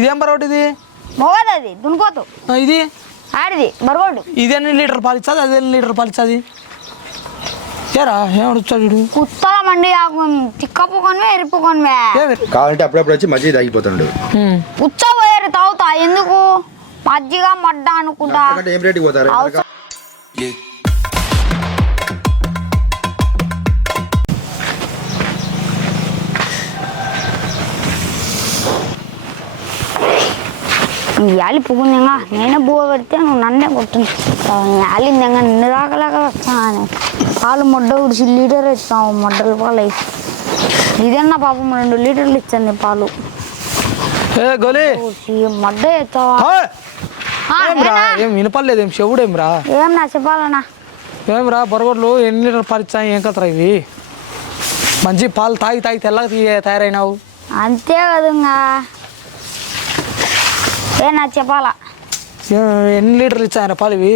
ఇదేం బరొకటి ఇది? మొగది అది ఆ, ఇది? ఆడిది బరగోడు ఇది ఎన్ని లీటర్ పాలు ఇస్తుంది అది ఎన్ని లీటర్ పాలు ఇస్తుంది ఏరా ఏమడుస్తాడు వీడు? కుత్తల మండి ఆకు తిక్కపు కొనివే ఎరుపు కొనివే ఏమి? కావాలంటే అప్పుడప్పుడు వచ్చి మజ్జిగ తాగిపోతాడు. ఉచ్చ పోయారు తాగుతా ఎందుకు? మజ్జిగ మడ్డ అనుకుంటా. ఏం రేటుకి పోతారు? అవసరం యాలి పువ్వుందిగా నేనే బువ్వ పెడితే నువ్వు నన్నే కొట్టుంది. యాలిందిగా నిన్ను దాకలాగా వస్తాను పాలు మొడ్డ ఉడిచి లీటర్ ఇస్తావు మొడ్డలు పాలు అయి ఇదన్నా పాపం రెండు లీటర్లు ఇచ్చింది పాలు. ఏ మొడ్డ ఏమ్రా ఏనా? ఏం వినపడలేదు ఏం చెవుడేమ్రా ఏం నా చెప్పాలన్నా. ఏమ్రా బొరగొడ్లు ఎన్ని లీటర్ పాలు ఇచ్చాయి ఏం కథరా ఇవి? మంచి పాలు తాగి తాగి తెల్లగా తయారైనావు. అంతే కదా ఏ నా చెప్పాలా? ఏ- ఎన్ని లీటర్లు ఇచ్చాయరా పాలు ఇవి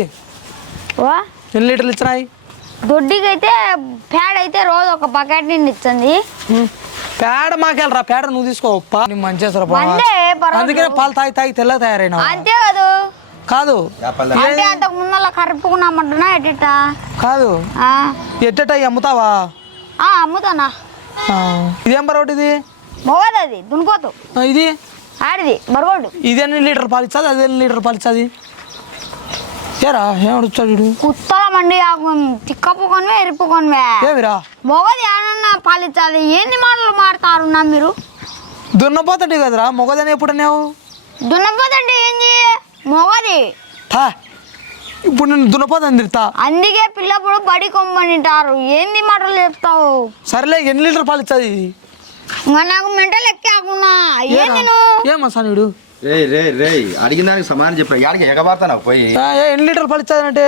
ఓ? ఎన్ని లీటర్లు ఇచ్చినాయి? దొడ్డికి అయితే ప్యాడ్ అయితే రోజు ఒక బకెట్ నిండి ఇచ్చింది. పేడ మాకెళ్ళరా పేడ నువ్వు తీసుకో. నీ మంచి. అందుకనే పాలు తాగి తాగి తెల్లగా తయారైనావు. అంతే కదా. కాదు. అంటే అంతకు ముందర కరుపుకున్నామంటున్నా ఎట్ట కాదు. ఎట్టట అమ్ముతావా? అమ్ముతానా? ఆ. ఇదేం బరొకటి ఇది? మొగది అది దునిపోతు ఆ, ఇది? ఆడిది బరగోడు ఇది ఎన్ని లీటర్ పాలు ఇస్తుంది అది ఎన్ని లీటర్ పాలు ఇస్తుంది ఏరా ఏమడుస్తాడు వీడు? కుత్తల మండి ఆకు తిక్కపు కొనివే ఎరుపు కొనివే ఏమిరా? మొగది ఏమన్నా పాలిచ్చాది? ఏంది మాటలు మాడతారు నా మీరు? దున్నపోతండి కదరా మొగదని ఎప్పుడనేవు దున్నపోతంటే ఏంది మొగది. థా ఇప్పుడు నేను దున్నపోతాను తిడతా. అందుకే పిల్లప్పుడు బడి కొమ్మనింటారు ఏంది మాటలు చెప్తావు? సరేలే ఎన్ని లీటర్ పాలు ఇస్తుంది నాకు మెంటల్ ఎక్కాకున్నా ఏంది నువ్వు ఏమా సానుడు రే రే రే అడిగిన దానికి సమానం చెప్పా. యాడికి ఎగబారుతాను పోయి. ఎన్ని లీటర్ పాలు ఇస్తుంది అంటే?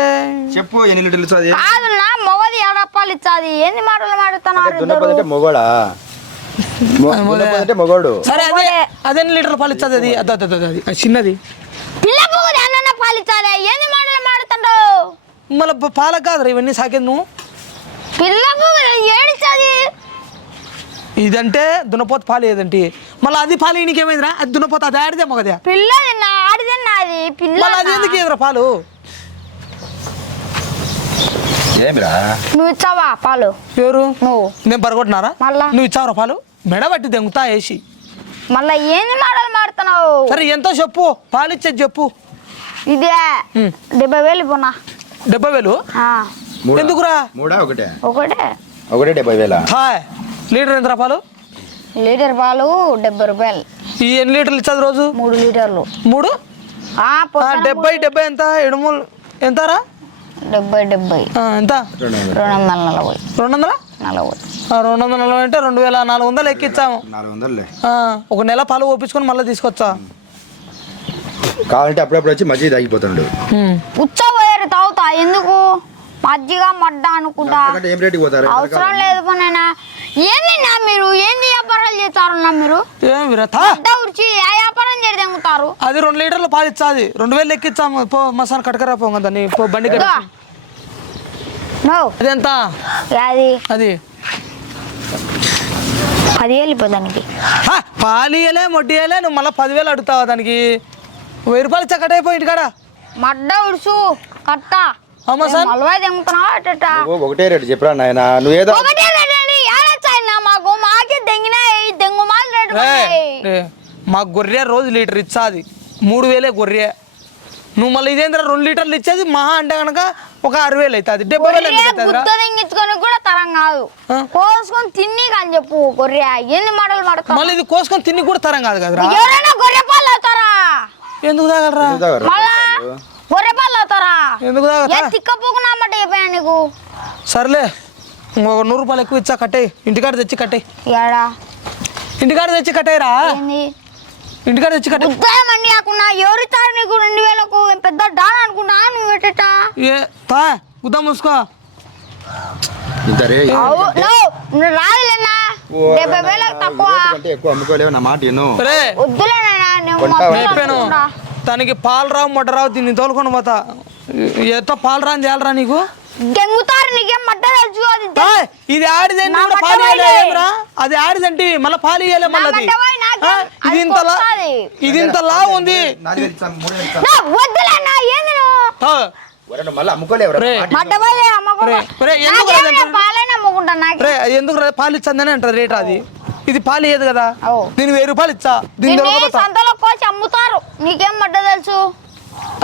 చెప్పు ఎన్ని లీటర్లు మొగది ఏడప్పాలు ఇచ్చాది. ఏంది మాటలు ఇద్దరు దున్నపోతుంటే మొగోడా? సరే అదే అదే ఎన్ని లీటర్ పాలు ఇస్తుంది అది? అది అది అది చిన్నది. పిల్ల పువ్వుది అన్న పాలు ఇచ్చాది. ఏంది మాటలు మాడుతుంటావు మళ్ళీ పాలకు కాదురా ఇవన్నీ సాకేది నువ్వు పిల్ల పువ్వు ఏడిచ్చాది? ఇదంటే దున్నపోత పాలు ఏదంటే మళ్ళీ అది పాలు నీకేమైందిరా అది దున్నపోత అది ఆడితే మొగదే. పిల్లది నా ఆడిది నాది పిల్ల మళ్ళీ అది ఎందుకు ఎదురా పాలు? ఏమిరా నువ్వు ఇచ్చావా పాలు? ఎవరు? నువ్వు. నేను పరగొట్టినారా? మళ్ళా? నువ్వు ఇచ్చావురా పాలు? మెడ పట్టి దెంగుతా వేసి. మళ్ళీ ఏంది మాటలు మాడుతున్నావు? సరే ఎంతో చెప్పు? పాలు ఇచ్చేది చెప్పు. ఇదే. డెబ్బై వేలు పోనా డెబ్బై వేలు? మూడా? ఎందుకురా? మూడా ఒకటే? ఒకటే. ఒకటే డెబ్బై వేల? హాయ్ లీటర్ ఎంతరా పాలు? లీటర్ పాలు డెబ్బై రూపాయలు. ఈ ఎన్ని లీటర్లు ఇచ్చేది రోజు? మూడు లీటర్లు. మూడు? డెబ్బై డెబ్బై ఎంత? ఏడు మూడు? ఎంతరా డెబ్బై డెబ్బై. ఆ, ఎంత? రెండు వందలు రెండు వందల నలభై. రెండు వందల నలభై. ఆ, రెండు వందల నలభై అంటే రెండు వేల నాలుగు వందలు ఎక్కిచ్చాము. ఒక నెల పాలు ఓపించుకొని మళ్ళీ తీసుకొచ్చా? కావాలంటే అప్పుడప్పుడు వచ్చి మజ్జిగ తాగిపోతాడు. ఉమ్. ఉచ్చ పోయారు తాగుతా. ఎందుకు? మజ్జిగ మడ్డ అనుకుంటా. అవసరం లేదు పనైనా. ఏంది నా మీరు? ఏంది వ్యాపారాలు చేస్తారు నా మీరు? ఏం విరతా ఉడిచి వ్యాపారం చేసి తెంగుతారు? అది రెండు లీటర్లు పాలు ఇచ్చాది. రెండు వేలు ఎక్కిచ్చాము పో మసాన్ కటకరా పోంగ దాన్ని. పో బండి కట్ట నో. అది ఎంత? అది అది? పదివేలు ఇప్పుడు దానికి. హా, పాలు ఇయ్యలే మొడ్డి ఇయ్యలే నువ్వు మళ్ళీ పదివేలు అడుగుతావా దానికి? వెయ్యి రూపాయలు ఇచ్చా కట్ అయిపోయి ఇంటికాడ. మడ్డ ఉడుసు కట్ట. అమ్మ సార్. మలవాయి తెంగుతున్నావా అట్ట నువ్వు ఒకటే రేటు చెప్పరా నాయన. నువ్వేదో ఒకటే మాకు మాకే దెంగినాయి దెంగు మా గొర్రె రోజు లీటర్ ఇచ్చాది. మూడు వేలే గొర్రె. నువ్వు మళ్ళీ ఇదేంద్ర రెండు లీటర్లు ఇచ్చేది? మహా అంటే కనుక ఒక ఆరు వేలు అవుతుంది డెబ్బై వేలు తెంగించుకొని కూడా తరం కాదు? కోసుకొని తిని కానీ చెప్పు గొర్రె. ఎన్ని మాటలు మాడతావు? మళ్ళీ ఇది కోసుకొని తిని కూడా తరం కాదు కదరా? ఎవరైనా గొర్రె పాలు అవుతారా ఎందుకు తాగలరా? మళ్ళా గొర్రె పాలు అవుతారా ఎందుకు ఏ తాగరా తిక్కపోకున్నామట చెప్పాను నీకు? సర్లే. ఇంకొక నూరు రూపాయలు ఎక్కువ ఇచ్చా కట్టే ఇంటికాడ తెచ్చి కట్టే ఏడా? ఇంటికాడ తెచ్చి కట్టేరా ఏంది? ఇంటికాడ తెచ్చి కట్టే ఉద్దాయం అన్ని కాకుండా ఎవరిస్తారు నీకు రెండు వేలకు పెద్ద డాన్ అనుకున్నా నువ్వు పెట్టట ఏ తా ఉద్దా మూసుకో. ఇంత రే అవు నువ్వు నువ్వు రాదులేనా? డెబ్బై వేలకు తక్కువ. అంటే ఎక్కువ అమ్ముకోలేవు నా మాట విను. రే వద్దులేనా నువ్వు కొంటావా? మొత్తం చెప్పాను అనుకుంటా. తనకి పాలు రావు మొట్ట రావు దీన్ని తోలుకొని పోతా. ఎంతో పాలు రాని చేయాలరా నీకు? దెంగుతారు నీకేం మట్ట ఇది ఆడిదంటే నా కూడా మట్ట పాలు? అది ఆడిదంటే మళ్ళీ పాలు ఇయ్యలే మళ్ళీ అది. మట్ట పోయి నా ఆ? ఇది ఇంతలా కొట్టాలి. ఇది ఇంతలా ఉంది. మూడు వేలు. నా ఏంది నువ్వు? మళ్ళీ రే. రే, రే, ఎందుకు నాకేం రాదంటారు? నేను పాలైనా అమ్ముకుంటా నాకు. రే అది ఎందుకు రా- పాలు ఇచ్చిందని అంటారు రేట్ అది. ఇది పాలు ఇయ్యదు కదా. ఓ. దీని వెయ్యి రూపాయలు ఇచ్చా. దీని దీన్ని దొరకపోతా సంతలో కోసి అమ్ముతారు. నీకేం మడ్డ తెలుసు?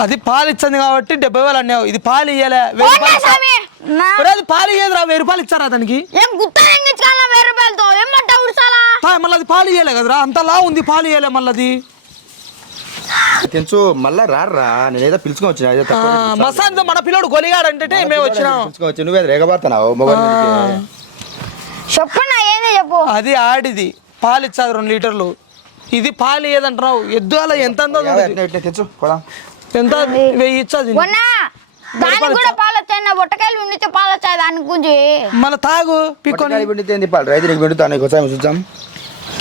అది పాలు ఇచ్చింది కాబట్టి డెబ్బై వేలు అన్నావు. ఇది పాలు ఇయ్యలే వెయ్యి రూపాయలు ఇచ్చా. స్వామి. నా- ఒరే, అది పాలు ఇయ్యదు రా వెయ్యి రూపాయలు ఇచ్చారా దానికి? ఏం గుత్త ఎంగించుకోవాలా వెయ్యి రూపాయలతో? ఏం మడ్డ ఉడసాలా తా, మళ్ళీ అది పాలు ఇయ్యలే కదరా. అంతలా ఉంది పాలు ఇయ్యలే మళ్ళీ అది. తెంచు మళ్ళా రారా నేను ఏదో పిలుచుకొని వచ్చిన తక్కువ. మసాన్ మన పిల్లోడు గొలిగాడంటే మేము వచ్చినాం. పిలుచుకొని వచ్చి నువ్వే మొగలు చెప్పు నా ఏంది చెప్పు? అది ఆడిది. పాలు ఇచ్చాది రెండు లీటర్లు. ఇది పాలు ఇయ్యదంటున్నావు. ఎద్దు అలా ఎంత ఉందో. చూడు. తెచ్చు పోదాం. ఎంత వెయ్యి ఇచ్చాది? మొన్న దానికి కూడా పాలు వచ్చాయి నా బుట్టకాయలు ఉండితే పాలు వచ్చాయి దాని గురించి మన తాగు పిక్కొని పిండితే పాలు? రైతులకు పిండుతాను ఒకసారి చూద్దాం.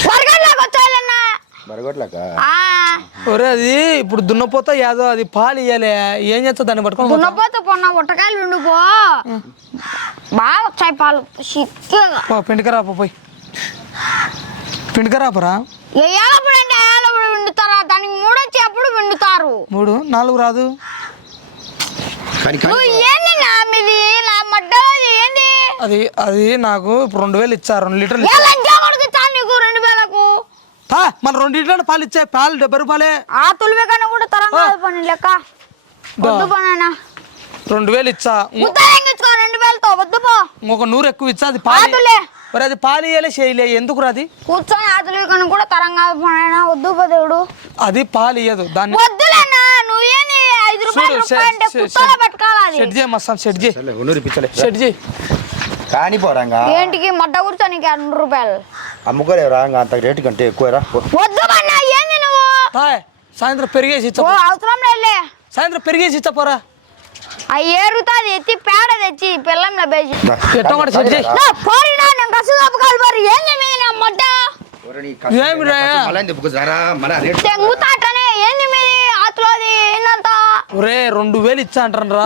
బరగడ్లకు వచ్చాయన్న. బరగొట్లక ఒరే అది ఇప్పుడు దున్నపోతా యాదో అది పాలు ఇయ్యలే. ఏం చేస్తా దాన్ని పట్టుకొని పోతా. దున్నపోతే పొన్న బుట్టకాయలు ఉండిపో బాగా వచ్చాయి పాలు. పిండికరాపో పోయి. పిండికరాపరా అంటే ఏళ్ళప్పుడు విండుతారా దానికి మూడు విండుతారు. మూడు నాలుగు రాదు. ఏంది నా మీది? నా మడ్డది ఏంది? అది అది నాకు ఇప్పుడు రెండు వేలు ఇచ్చారు రెండు లీటర్లు ఏ నీకు రెండు వేలకు? మన రెండు లీటర్లు పాలు ఇచ్చే పాలు డెబ్బై రూపాయలే. ఆ తులివే కన్నా కూడా తరంగా పని లెక్క. వద్దు రెండు వేలు ఇచ్చా. రెండు వేలతో వద్దు పో. ఇంకొక నూరు ఎక్కువ ఇచ్చా అది పాలు. మరి అది పాలు ఇయ్యలే చేయలే ఎందుకు రాది కూర్చొని ఆ తులివే కన్నా కూడా తరంగా వద్దు పో దేవుడు. అది పాలు ఇయ్యదు దాన్ని వద్దులేనా నువ్వేంది ఐదు రూపాయలు చూడు, రూపాయి అంటే షెడ్- కుత్తలో పెట్టుకోవాలి అది? షెడ్ చేయి మస్తాం షెడ్ చేయి. సర్లే, ఉన్నూరు పిచ్చలే. షెడ్ చేయి. కానీ పోరాంగా ఏంటికి మడ్డ కూర్చోనికి రెండు రూపాయలు? ఇంకా అంత రేటు కంటే ఎక్కువ రా పో. వద్దు అన్నా ఏంది నువ్వు? తాయ్ సాయంత్రం పెరిగేసి అవసరం లేదులే. సాయంత్రం పెరిగేసి ఇచ్చా పోరా. ఆ ఏరుతాది ఎత్తి పేడ తెచ్చి. ఎట్టో సెట్ చేయి నా పోరినా నేను కసు పోరి. మీది ఏమి రా? తెంగుతాటనే ఏంది మీది ఆతులోది ఏందంత? ఒరే రెండు వేలు ఇచ్చా రా.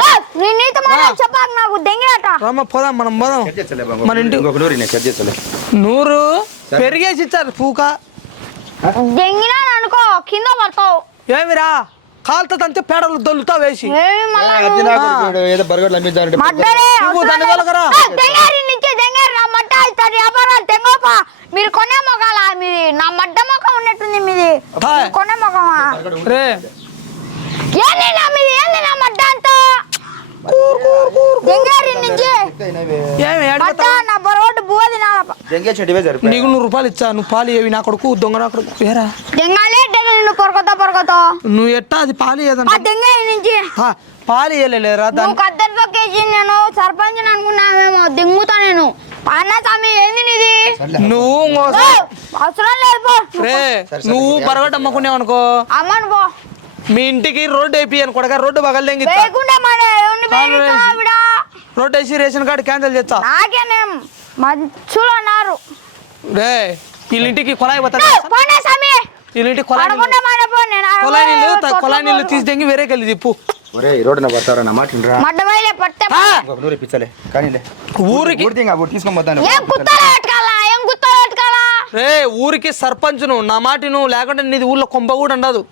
చెప్పాక నాకు దెంగినట పోదాం మనం పోదాం. సెట్ చేస్తలే బాబు. మన ఇంటి ఇంకొక నూరు నేను సెట్ చేస్తలే. నూరు? పెరిగేసి ఇచ్చారు పూక. దెంగినా అనుకో కింద పడతావు. ఏమిరా? కాలుతో తంతే పేడలు దొల్లుతా వేసి. వ్యాపారాలు తెంగోపా. మీరు కొనే మొగాల మీది? నా మడ్డ మొఖం ఉన్నట్టుంది మీది. కొనే మొఖమా? రే. ఏంది నా మీది? ఏంది నా మడ్డ అంతా? నీకు నూరు రూపాయలు ఇచ్చా నువ్వు పాలు ఏవి నా కొడుకు దొంగ నా కొడుకు ఏరా నువ్వు ఎట్టా అది పాలు ఆ ఏదంట నుంచి పాలు ఇయ్యలేరా నువ్వు కద్దరితో నేను సర్పంచ్ అనుకున్నావేమో దింగుతా నేను అన్న ఏంది నీది నువ్వు ఇంకో- అవసరం లేదు రే నువ్వు బరగడ్డ అమ్ముకునేవు అనుకో అమ్మను పో మీ ఇంటికి రోడ్డు అయిపోయాను కొడగా రోడ్డు బగల్దెంగి వేసి రేషన్ కార్డు క్యాన్సిల్ చేస్తా. నాకేనేం మంచులు అన్నారు. రే వీళ్ళింటికి కొలాయి వీళ్ళింటికి కొలాయి నీళ్ళు- కొలాయి నీళ్ళు కొలాయి. తీసి వేరే కలిసి తిప్పు. ఒరే ఈ రోడ్డున నూరు ఊరికి ఊరికి ఇంకా తీసుకొని పోతాను. ఏం కుత్తలో పెట్టుకోవాలా ఏం కుత్తలో పెట్టుకోవాలా రే ఊరికి సర్పంచ్ నువ్వు నా మాట నువ్వు లేకుంటే నీది ఊళ్ళో కొంప కూడా ఉండదు.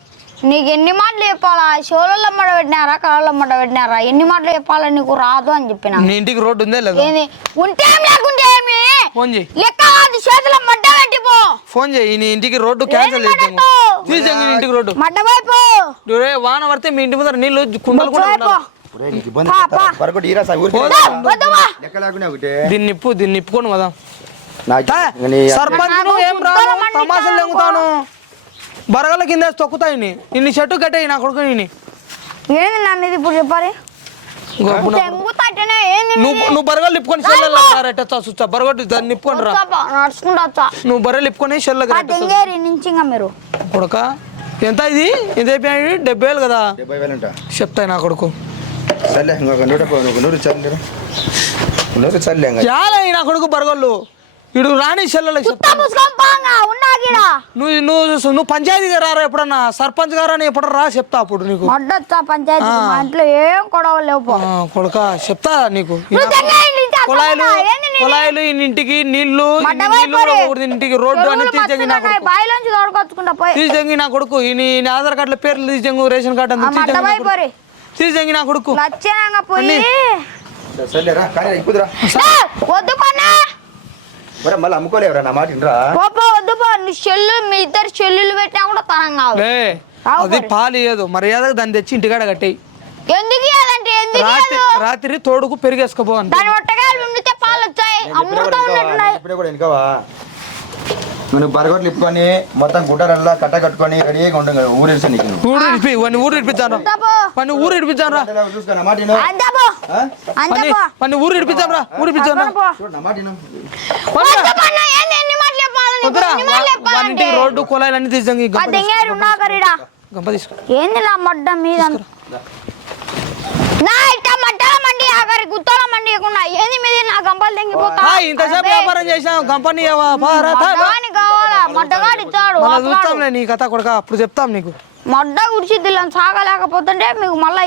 నీకు ఎన్ని మాటలు చెప్పాలా? షోలలో మడ పెట్టినారా కళ్ళలో మడ పెట్టినారా? ఎన్ని మాటలు చెప్పాలా నీకు రాదు అని చెప్పిన? నీ ఇంటికి రోడ్డు ఉందే లేదా? ఏంది? ఉంటే ఏం లేకుంటే ఏమి? ఫోన్ చేయి. లెక్క కాదు చేతిలో మడ్డ పెట్టిపో ఫోన్ చేయి నీ ఇంటికి రోడ్డు క్యాన్సిల్ చేద్దాము? తీసేయండి నీ ఇంటికి రోడ్డు. మడ్డ వైపు రే వాన పడితే మీ ఇంటి ముందర నీళ్ళు కుండలు కూడా ఉండవు. ఒరే నీకు ఇబ్బంది పా? పా. పరకొట్టి ఈరా సార్ ఊరికి పోదా. వద్దువా లెక్క లేకుండా ఒకటే దీన్ని నిప్పు దీన్ని నిప్పుకొని కదా. నాకు ఇంక నీ- సర్పంచ్ ఏం రాను? తమాషలు. లెంగుతాను. బరగల కింద తొక్కుతాయి నీ. ఇన్ని చెట్టు కట్టాయి నా కొడుకు నీ. ఏంది నా మీద ఇప్పుడు చెప్పాలి? నువ్వు బరగలు నిప్పుకొని చెల్లెట్ట చూస్తా బరగొట్టి దాన్ని నిప్పుకొని రా. నడుచుకుంటూ నువ్వు బర్రెలు నిప్పుకొని మీరు. కొడుక ఎంత ఇది? ఎంత అయిపోయాయి డెబ్బై వేలు కదా? చెప్తాయి నా కొడుకు. సర్లే ఇంకొక నూట నూరు చల్లే నూరు చల్లే నా కొడుకు బరగళ్ళు. ఇడు రాని చెల్లెలకు కుత్త చెప్తా. పుస్తకం పాంగా ఉన్నా గిడ. నువ్వు నువ్వు నువ్వు పంచాయతీగా రారా ఎప్పుడన్నా? సర్పంచ్ గారని ఎప్పుడు రా చెప్తా అప్పుడు నీకు. మొడ్డొచ్చా పంచాయతీ మా ఇంట్లో ఏం గొడవలు లేవు పో. ఆ, కొడుక చెప్తా నీకు. నువ్వు తెంగా ఇంటి నుంచి కుళాయిలు వస్తావా? ఏంది నీ- కుళాయిలు ఈ ఇంటికి నీళ్ళు ఈ మడ్డ నీళ్ళు వైపరి. ఊరి ఇంటికి రోడ్డు అని చెరువులు తీసేంగి నా కొడుకు. బావిలోంచి తోడుకొచ్చుకుంటా పోయి. తీసేంగి నా కొడుకు. ఈ నీ నీ ఆధార్ కార్డులో పేర్లు తీసేంగు రేషన్ కార్డు ఆ అంతా మడ్డ తీసేంగి నా. కొడుకు. తీసేంగి నా కొడుకు. లచ్చనంగా పోయి. సరేలేరా కానీ ఇప్పుదురా ఏ, వద్దు పన్నా మరి మళ్ళీ అమ్ముకోలేవురా నా మాట వినరా? పోపో వద్దు పో చెల్లు మీ ఇద్దరు చెల్లులు పెట్టినా కూడా తనం కాదు అది. పాలు ఇయ్యదు మర్యాదగా దాన్ని తెచ్చి ఇంటికాడ కట్టేయి. ఎందుకు ఇవ్వాలంటే ఎందుకు రాత్రి ఇవ్వదు? రాత్రి తోడుకు పెరిగేసుకోపో అంతే. దాని ఒట్టగాయలు ఉండితే పాలు వచ్చాయి అమృతం ఉన్నట్టున్నాయి. ఇప్పుడే కూడా వెనుకవా? నువ్వు బరగొట్లు ఇప్పుకొని మొత్తం గుడ్డరల్లా కట్ట కట్టుకొని రెడీగా కదా ఊరేసి నీకు. నువ్వు. ఊరు ఇడిపి వాడిని ఊరు ఇడిపించాను అంతపో వాడిని ఊరు ఇడిపించాను రా ఊరు ఇడిపించాం రా ఊరు రోడ్డు అన్ని గంప తీసుకో ఏంది నా మడ్డ మీద? నా ఇట్ట మడ్డల మండి ఆఖరి గుత్తల మండి ఏంది మీద? నా గంపలు తెంగిపోతా? ఆ, ఇంతసేపు వ్యాపారం చేసాం కావాలా? మడ్డగాడు ఇచ్చాడు మన వాతగాడు. చూస్తాంలే నీ కథ కొడక అప్పుడు చెప్తాం నీకు. మడ్డ గుడిచి దిల్లని సాగలేకపోతుంటే మీకు మళ్ళీ